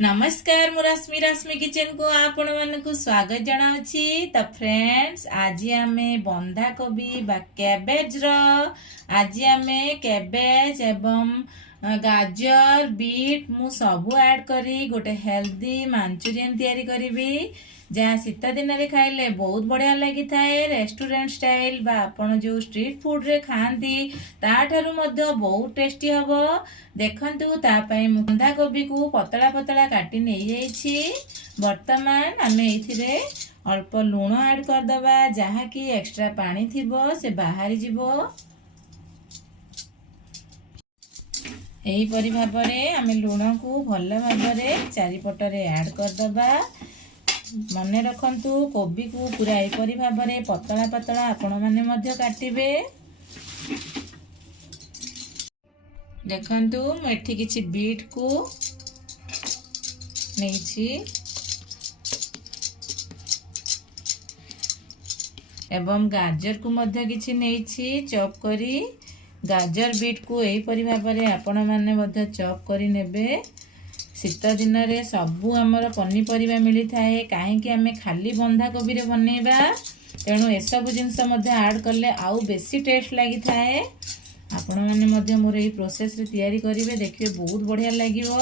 नमस्कार मु रश्मि रश्मि किचन को आपण मानक स्वागत जनाउछि। तो फ्रेंड्स आज आमे बंधा कोबी बा कैबेज रो आज आमे कैबेज एवं गाजर बीट मु सबु ऐड करी गोटे हेल्दी मांचुरियन तैयारी करिवि जहाँ शीत दिन रे खाइले बहुत बढ़िया लगी थाए। रेस्टोरेंट स्टाइल बा आपण जो स्ट्रीट फूड रे खांती ताठारु मध्य बहुत टेस्टी हबो। देखंतु ता पई बंधा कोबी को पतला पतला काटी नै जाईछि। वर्तमान आमे एथिरे अल्प लूण ऐड कर दबा जहाँ की एक्स्ट्रा पानी थिबो से बाहरी जिवो। एही परि भाबरे आमे लूण को भल भाबरे चारिपटरे ऐड कर दबा। मने रखंतु कोबी को पूरा एपरी भाबरे पतला पतला आपण माने मध्य काटिबे। देखंतु मु एठी किछि बीट को नेछि एवं गाजर को मध्य किछि नेछि चॉप करी। गाजर बीट को एही परि भाबरे आपण माने मध्य चॉप करी नेबे। शीत दिन रे सबु आमर पनीपरिया मिली थाए कहीं आमे खाली बंधा कोबी रे बनेबा तेणु ए सब जिंस मध्य ऐड करले आउ बेसी टेस्ट लगी थाए। आपण माने मध्य मोर एही प्रोसेस रे तैयारी करिवे देखिए बहुत बढ़िया लागिवो।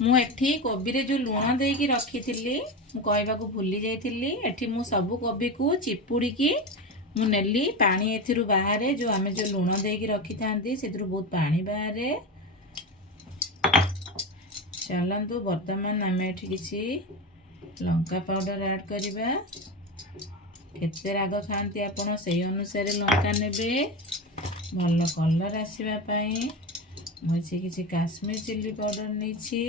मु एठी कोबी रे जो लूण देई की रखी थिली मु कहबा को भूली जाईथिली। एठी मु सबु कोबी को चिपुड़ी की मु नेली पानी एथिरु बाहरे जो आमे जो लूण देई की रखी थांती सेथिरु बहुत पानी बाहरे। चलतु वर्तमान आम एठी किसी लंका पाउडर ऐड करिबा। केते राग खांती आपण से अनुसार लंका नेबे भल कलर आसीबा पई। मुझे किसी काश्मीर चिल्ली पाउडर नेछि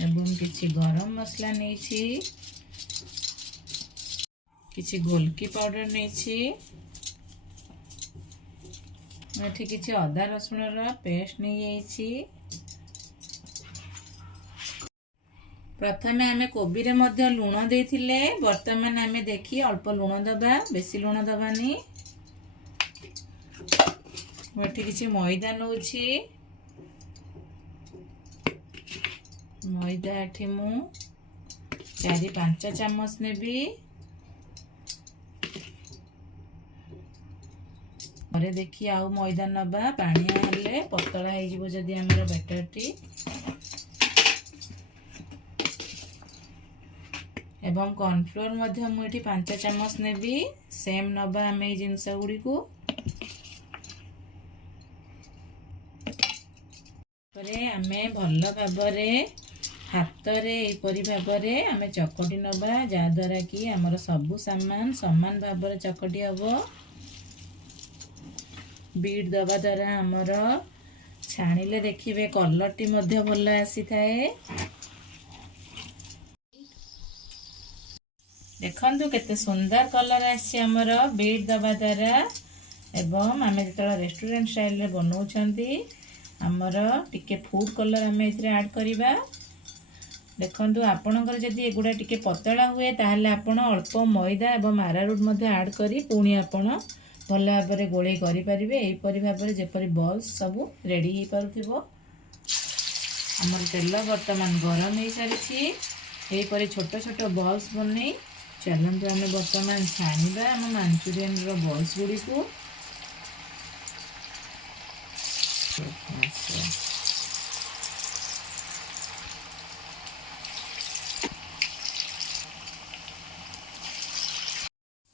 एवं किसी गरम मसला नेछि किसी गोलकी पाउडर नेछि एठी किछि अदा रसुण रा पेस्ट नै जाईछि। प्रथमे आमे कोबी रे मध्य लूण देथिले वर्तमान आमे देखि अल्प लूण दबा बेसी लूण दबानी। एठी किछि मैदा नउछि मैदा एठी मु 4-5 चम्मच नेबी। अरे देखिए आउ मैदा नबा पानी हेले पतला हे जिवो जदी हमर बैटरटी एवं कॉर्नफ्लोर मध्य मु एठी 5 चम्मच नेबी। सेम नबा हमें जिंस गुडी को परे हमें भल भाबरे हाथ रे एपरी भाबरे हमें चकटी नबा जा द्वारा कि हमर सब सामान समान भाबरे चकटी हबो। बीट दबा द्वारा आमर छाणिले देखिए कलर टी मध्य भल आसी थाए। देखंतु केते सुंदर कलर आसी आमर बीट दबा द्वारा एवं आमे जतरा रेस्टोरेंट स्टाइल रे बनौछंती आमर टिके फूड कलर आमे इथरे ऐड करिबा। देखंतु आपणकर जदी एगुडा टिके पतला हुए ताहले आपण अल्प मैदा एवं अरारोट मध्य ऐड करी पुणी आपण भल भाव गोले करें। यहीपरि भाव जेपरी बॉल्स सब रेडी हो पारुथिबो। हमर तेल वर्तमान गरम हो सारी यहीपरि छोट छोट बॉल्स बनै। चलतु आम वर्तमान छाणीबा आम मांचुरियन रो बॉल्स गुडी को।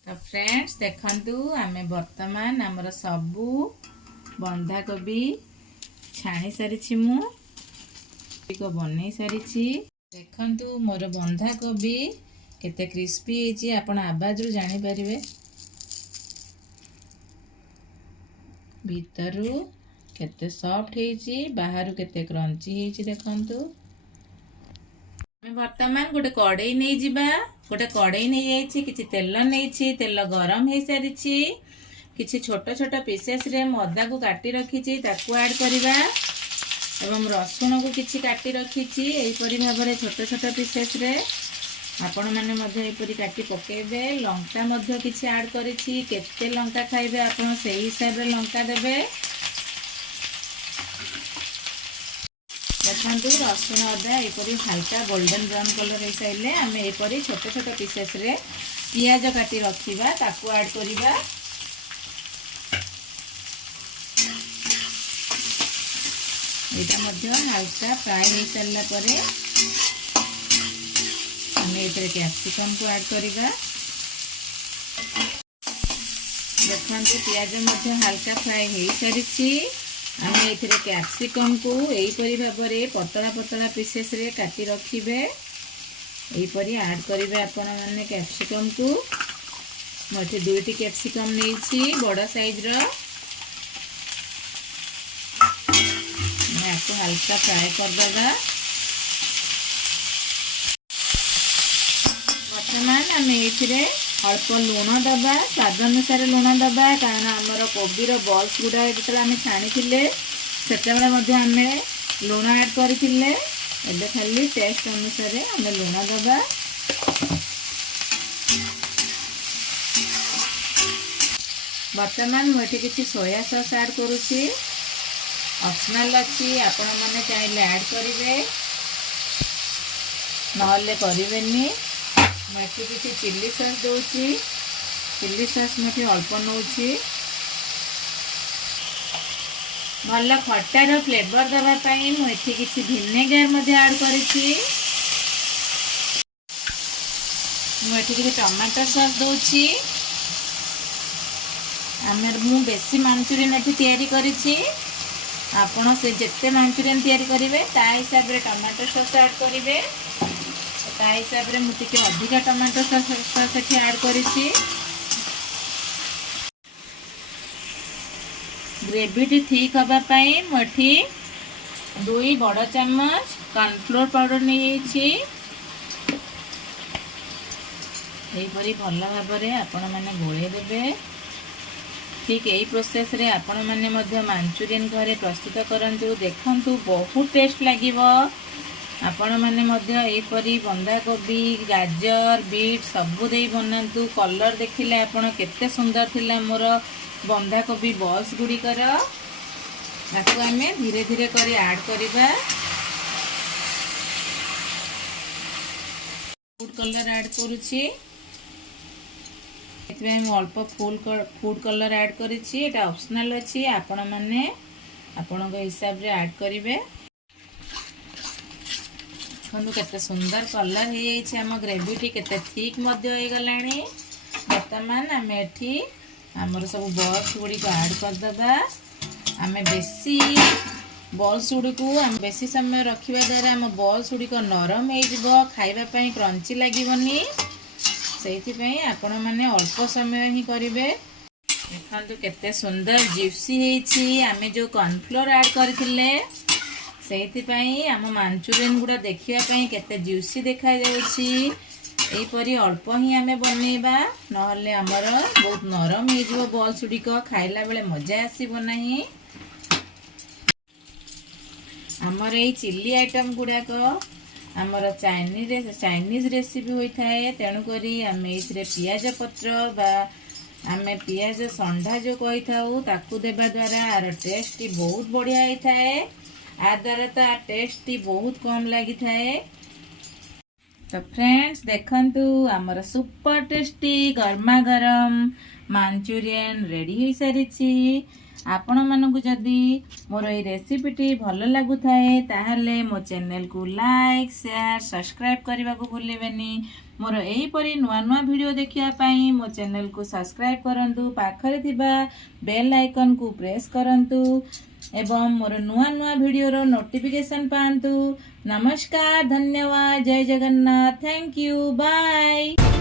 तो फ्रेंड्स देखंतु आमे वर्तमान हमर सबु बंधा कोबी छाणी सारी मु को बनै सारी। देखंतु मोर बंधा कोबी केते क्रिस्पी हेची आपण आवाज रु जानि परिबे। भीतरु केते सॉफ्ट हेची बाहरु केते क्रंची हेची। देखंतु वर्तमान गोटे कड़ई नहीं जिबा। गोटे कड़ई नहीं जाइछि किछि तेल नहीं तेल गरम हो सारी किछि छोट छोट पीसेस रे अदा को काटी रखी ताकू ऐड करिबा एवं रसुण को किछि काटी रखी एहीपरि भाबरे छोट छोट पीसेस रे आपण माने मध्य एहीपरि काटी पकेबे। लंका मध्य किछि ऐड करिछि केते लंका खाइबे आपण सेही हिसाब रे लंका देबे। देखो रसुण अदा यहपरी हल्का गोल्डन ब्राउन कलर हो सारे आम यहपरी छोट छोट पीसेस रे पियाज काटी रखा ताकू ऐड करवा। यहाँ हल्का फ्राए हो सारा पर आम ये कैप्सिकम को ऐड करवा। देखो पियाज हल्का फ्राए हो सारी आम ये कैप्सिकम को यहीपरी भाव में पतला पतला पीसेस रे काटी रखिबे। यहीपरी ऐड करेंगे आपण मैंने कैप्सिकम को मुझे 2टी कैप्सिकम नहीं बड़ साइज रो आपको हल्का फ्राए करदेगा। बर्तमान आम ये अल्प लुण दबा स्वाद अनुसार लुण दबा कारण आमर कोबीर बल्स गुड़ा जो आम छाणी से आम लुण ऐड करते खाली टेस्ट अनुसार आम लुण दबा। बर्तमान मुझे किसी सोया सॉस ऐड करुच्ची ऑप्शनल अच्छी आपण मैंने चाहिए ऐड करेंगे नहले करें। मुझे किसी चिल्ली सॉस दूसरी चिल्ली सॉस मुझे अल्प नौ भल खटार फ्लेवर देवाई मुझे किसी भिनेगार ऐड करी मुझे किसी टमाटो सॉस दूसरी आम बेसी मांचुरियन ये करी आपण से जिते मांचुरियन तैयारी करेंगे ता हिसाब से टमाटो सॉस ऐड करेंगे ता हिसाब से मुझे अधिका टमाटो सॉस ऐड करी। ग्रेवी ठीक हाँपाई मुझे 2 बड़ चम्मच कॉर्नफ्लोर पाउडर नहीं यहीपरी भल भाव में आपण मैंने गोले देवे। ठीक यही प्रोसेस रे आपण मैंने मांचुरियन घरे प्रस्तुत करंतु देखंतु बहुत टेस्ट लागिव। आपण मैंने यहीपरी बंधा कोबी गाजर बीट सबू दे बनातु कलर देखिले आपण केते सुंदर थिला मोर बंधा कोबी बॉल्स गुड़िकर ताकू आम धीरे धीरे कर ऐड करवा। फूड कलर ऐड करुच्ची अल्प फूड कलर ऐड करी ऑप्शनल अच्छी आपण मैंने आपण हिसाब रे ऐड करेंगे। देखो सुंदर कलर हो आम ग्रेवी केते थिक गला। बर्तमान आम एठी आमर सब बॉल्स गुड़िक ऐड करदे आम बेसी बॉल्स गुड़िक आम बेसी समय रखा द्वारा आम बॉल्स गुड़िक नरम हो खावाई क्रंची लगे से आपण मैंने अल्प समय ही करेंगे। देखो केते सुंदर ज्यूसी होती आम जो कॉर्नफ्लोर ऐड करथिले से आम मांचुरियन गुड़ा देखापी केते ज्यूसी देखा यहीपरी अल्प ही आम बनइबा नहले आमर बहुत नरम हो बॉल्स गुड़िक खाइला बेले मजा आसना। आमर ये चिल्ली आइटम गुड़ाक आमर चाइनीज रेसिपी होता है तेणुक आम ये पियाज पत्र बा आम पियाज संडा जो कही था देवा द्वारा आर टेस्ट बहुत बढ़िया होता है आ द्वारा तो टेस्ट बहुत कम लगी थाए। तो फ्रेंड्स देखंतु आमर सुपर टेस्टी गर्मा गरम मांचुरियन रेडी हो सारी। आपण मानकु जदि मोर ये रेसिपीटी भल लगुथाए ताहले मो चैनल को लाइक शेयर सब्सक्राइब करने को भूलेबेनी। मोर एहीपरी नुआ नुआ वीडियो देखिया पाई मो चैनल को सब्सक्राइब करंतु पाखरे थिबा बेल आइकन को प्रेस करंतु एवं मोर नुआ नुआ वीडियो रो नोटिफिकेशन पांतु। नमस्कार धन्यवाद जय जगन्नाथ थैंक यू बाय।